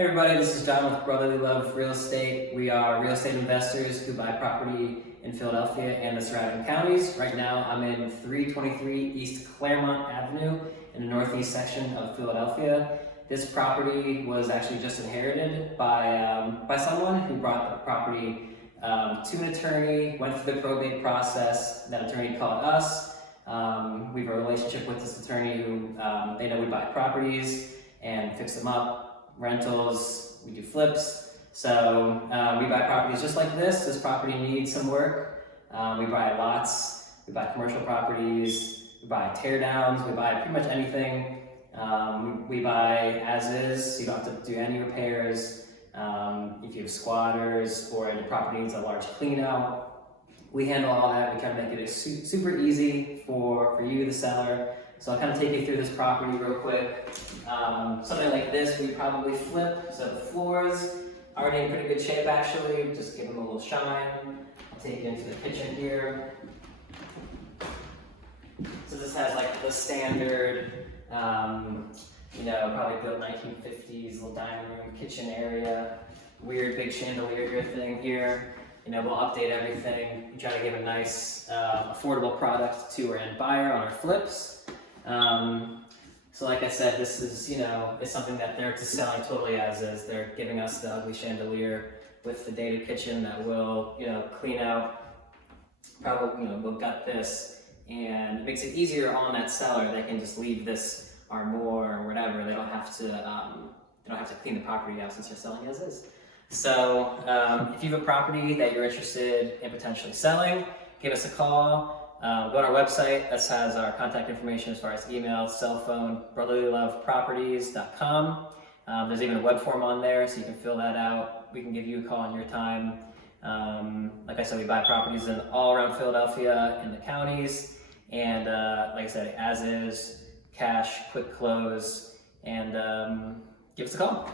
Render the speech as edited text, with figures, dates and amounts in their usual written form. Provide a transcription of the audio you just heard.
Hey everybody, this is John with Brotherly Love Real Estate. We are real estate investors who buy property in Philadelphia and the surrounding counties. Right now I'm in 323 East Claremont Avenue in the northeast section of Philadelphia. This property was actually just inherited by someone who brought the property to an attorney, went through the probate process. That attorney called us. We have a relationship with this attorney who they know we buy properties and fix them up. Rentals, we do flips. So we buy properties just like this. This property needs some work. We buy lots, we buy commercial properties, we buy tear downs, we buy pretty much anything. We buy as is, so you don't have to do any repairs. If you have squatters or the property needs a large clean out, we handle all that. We kind of make it super easy for you, the seller. So I'll kind of take you through this property real quick. Something like this we probably flip. So the floors already in pretty good shape actually. Just give them a little shine. I'll take you into the kitchen here. So this has like the standard, probably built 1950s little dining room, kitchen area. Weird big chandelier thing here. We'll update everything. We try to give a nice, affordable product to our end buyer on our flips. So like I said, this is, is something that they're just selling totally as is. They're giving us the ugly chandelier with the dated kitchen that will, clean out. Probably, we'll gut this, and it makes it easier on that seller. They can just leave this or more or whatever. They don't have to clean the property out since they're selling as is. So if you have a property that you're interested in potentially selling, give us a call. Go on our website. This has our contact information as far as email, cell phone, brotherlyloveproperties.com. There's even a web form on there, so you can fill that out. We can give you a call on your time. Like I said, we buy properties in all around Philadelphia in the counties. And like I said, as is, cash, quick close, and give us a call.